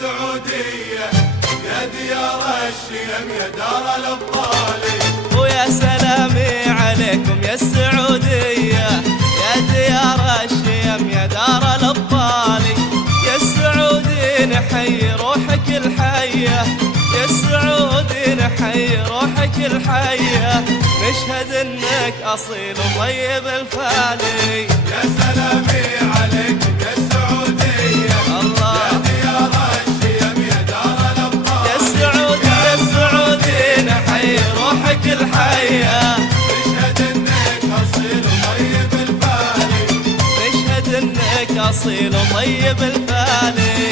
السعودية يا ديار الشيم يا دار الأبطال. ويا سلامي عليكم يا السعودية يا ديار الشيم يا دار الأبطال. يا السعودي نحيي روحك الحية، يا السعودي نحيي روحك الحية، نشهد انك اصيل وطيب الفالي. يا سلامي عليكم يا السعودية الله يا ديار الشيم يا دار الأبطال. يا السعودي يا السعودي نحيي روحك الحية، نشهد انك اصيل وطيب الفالي، نشهد انك اصيل وطيب الفالي.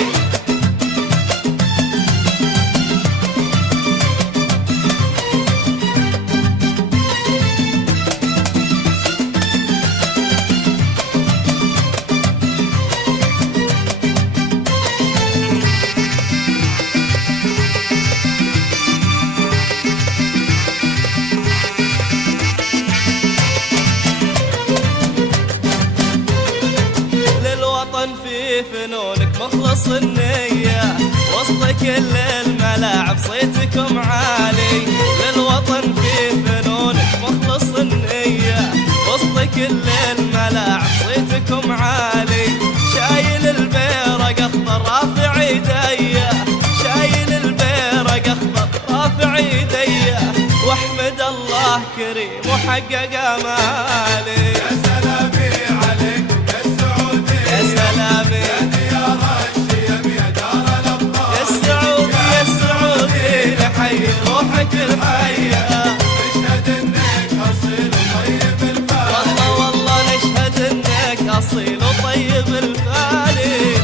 في فنونك مخلص النية، وسط كل الملاعب صيتكم عالي. للوطن في فنونك مخلص النية، وسط كل الملاعب صيتكم عالي. شايل البيرق اخضر رافع ايديا، شايل البيرق اخضر رافع ايديا، واحمد الله كريم وحقق امالي. يا سلامي عليكم يا السعودية يا سلامي يا ديار الشيم يا دار الأبطال. يا السعودي يا السعودي نحيي روحك الحية، نشهد انك اصيل وطيب الفالي. والله والله نشهد انك اصيل وطيب الفالي.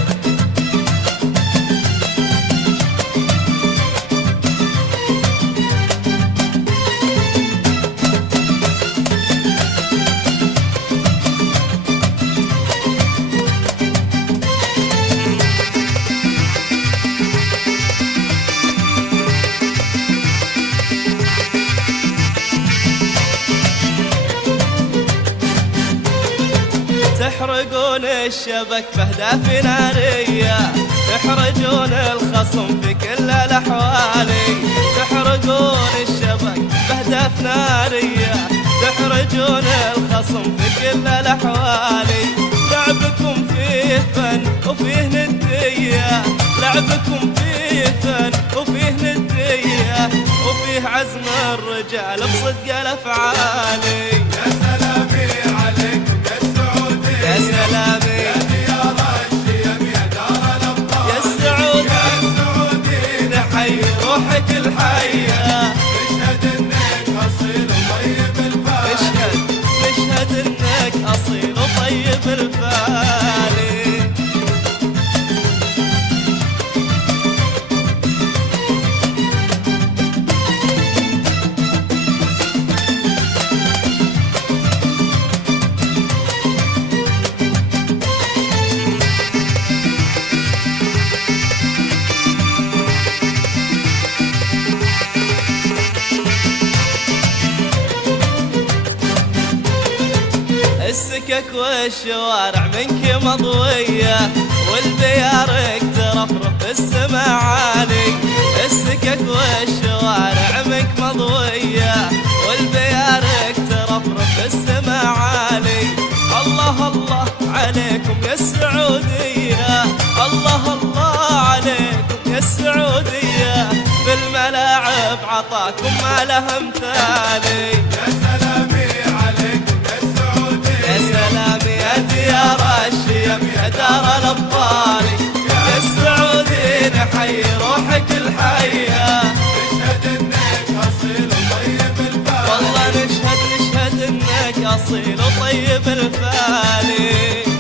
تحرقون الشبك بأهداف نارية، تحرجون الخصم في كل الأحوال. تحرقون الشبك بأهداف نارية، تحرجون الخصم في كل الأحوال. لعبكم فيه فن وفيه ندية، لعبكم فيه فن وفيه ندية، وفيه عزم الرجال بصدق الأفعال. يا سلامي عليكم يا السعودية يا سلامي يا ديار الشيم يا دار الأبطال. يا السعودي يا السعودي نحيي روحك الحية، نشهد انك اصيل وطيب الفالي. نشهد انك اصيل وطيب الفالي. السكك والشوارع منك مضوية، والبيارك ترفرف في السما عالي. السكك والشوارع منك مضوية، والبيارك ترفرف في السما عالي. الله الله عليكم يا السعودية، الله الله عليكم يا السعودية، في الملاعب عطاكم ما له مثالي. يا سلامي عليكم يا السعودية يا سلامي يا ديار الشيم يا دار الأبطال. يا السعودي نحيي روحك الحية، نشهد انك اصيل وطيب الفالي. والله نشهد انك اصيل وطيب الفالي.